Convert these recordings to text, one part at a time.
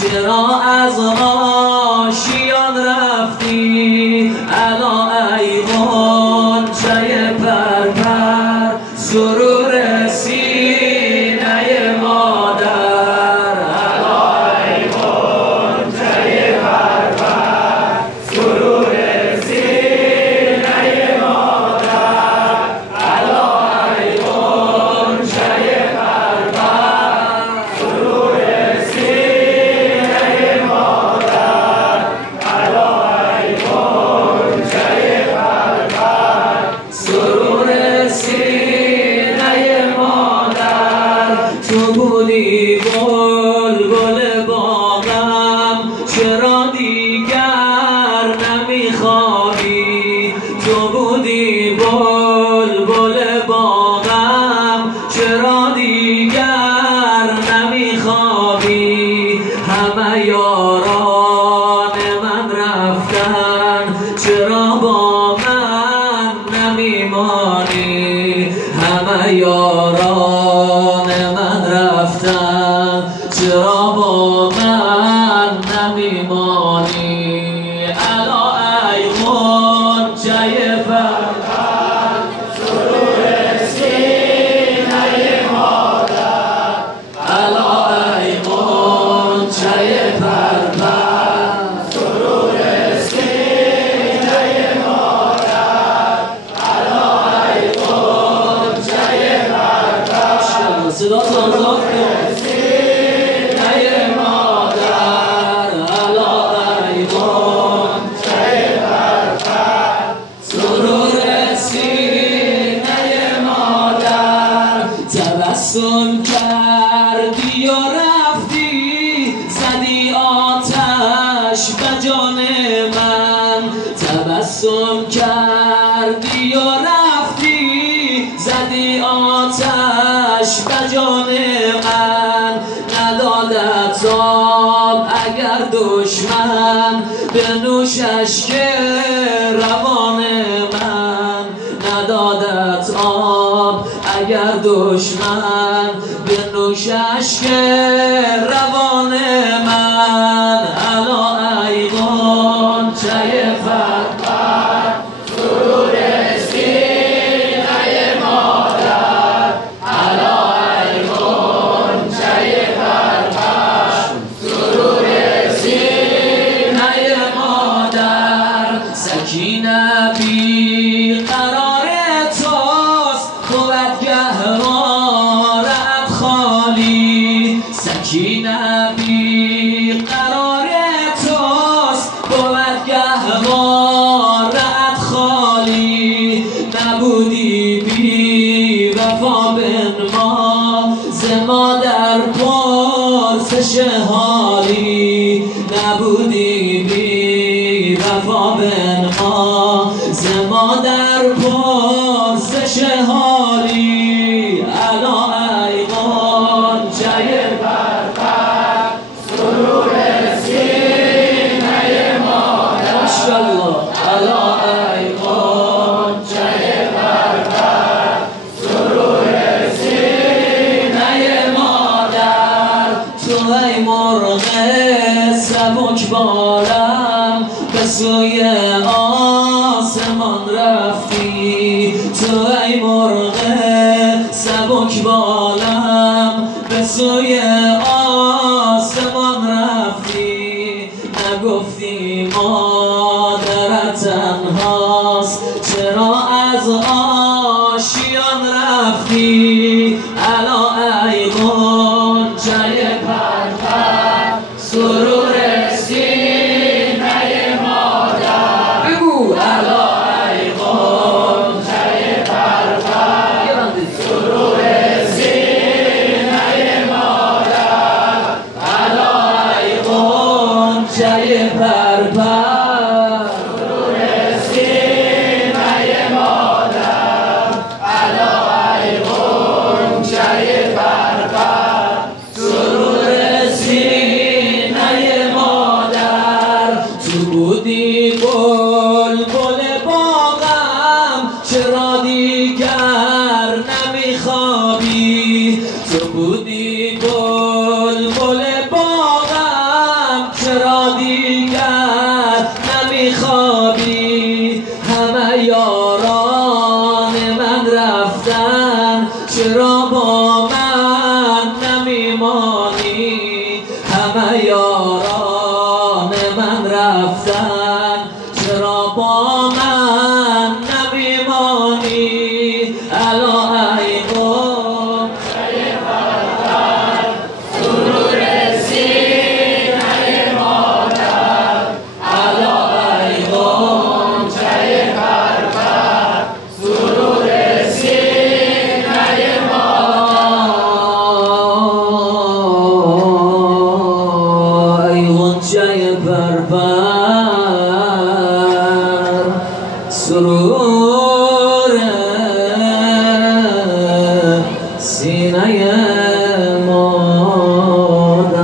چرا از آشیان رفتی؟ الا ای غنچه پرپر سرور سینه مادر. الا ای غنچه پرپر سرور سینه مادر. الا ای غنچه پرپر سرور سینه مادر. الا ای غنچه پرپر سرور سینه مادر. تو بودی بلبل باغم، چرا دیگر نمیخوابی؟ تو بودی بلبل باغم، چرا دیگر نمیخوابی؟ همه یاران من رفتن، چرا با من نمیمانی؟ همه یاران من رفتن، چرا با من نمیمانی؟ الا ای غنچه پرپر سرور سینه مادر. الا ای غنچه پرپر سرور سینه مادر. الا ای غنچه پرپر صدا تازاد کن سینه مادر. الا ای غنچه پرپر سرور سینه مادر. تبسم کردی و رفتی، زدی آتش به جان من. تبسم کردی و رفتی، زدی آتش به جان من. ندادت آب اگر دشمن بنوشش که روان من. ندادت آب اگر دشمن بنوشش که روان من. الا ای غنچه پرپر سرور سینه مادر. الا ای غنچه پرپر سرور سینه مادر. سکینه بی قرار توست، بود گهوارت خالی. سکینه بی قرار توست، بود گهوارت خالی. نبودی بی وفا بنما، ز مادر پرسش حالی. نبودی بی وفا بنما، ز مادر پرسش حالی. الا ای غنچه پرپر سرور سینه مادر. ماشاءالله. الا ای غنچه پرپر سرور سینه مادر. تو ای مرغ سبک بالم، به سوی آسمان رفتی. تو ای مرغ سبک بالم، به سوی آسمان رفتی. نگفتی مادرت تنهاست، چرا از آشیان رفتی؟ الا ای غنچه پرپر سرور سینه مادر. بگو الا ای غنچه پرپر سرور سینه مادر. الا ای غنچه پرپر سرور سینه مادر. الا ای غنچه پرپر سرور سینه مادر. تو بودی بلبل باغم، چرا دیگر نمیخوابی؟ تو بودی بلبل باغم، چرا دیگر نمیخوابی؟ همه یاران من رفتن، چرا با من نمیمانی؟ همه یاران من رفتن، چرا با من نمیمانی؟ الا ای قوم سرور سینه مادر، الا ای قوم چه پرور سرور سینه مادر، ای غنچه پرور سرور سینه مادر.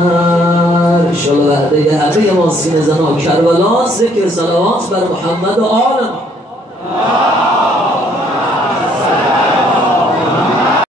انشاءالله وعده همه ما سینه زنان کربلا ذکر صلوات بر محمد و آل محمد.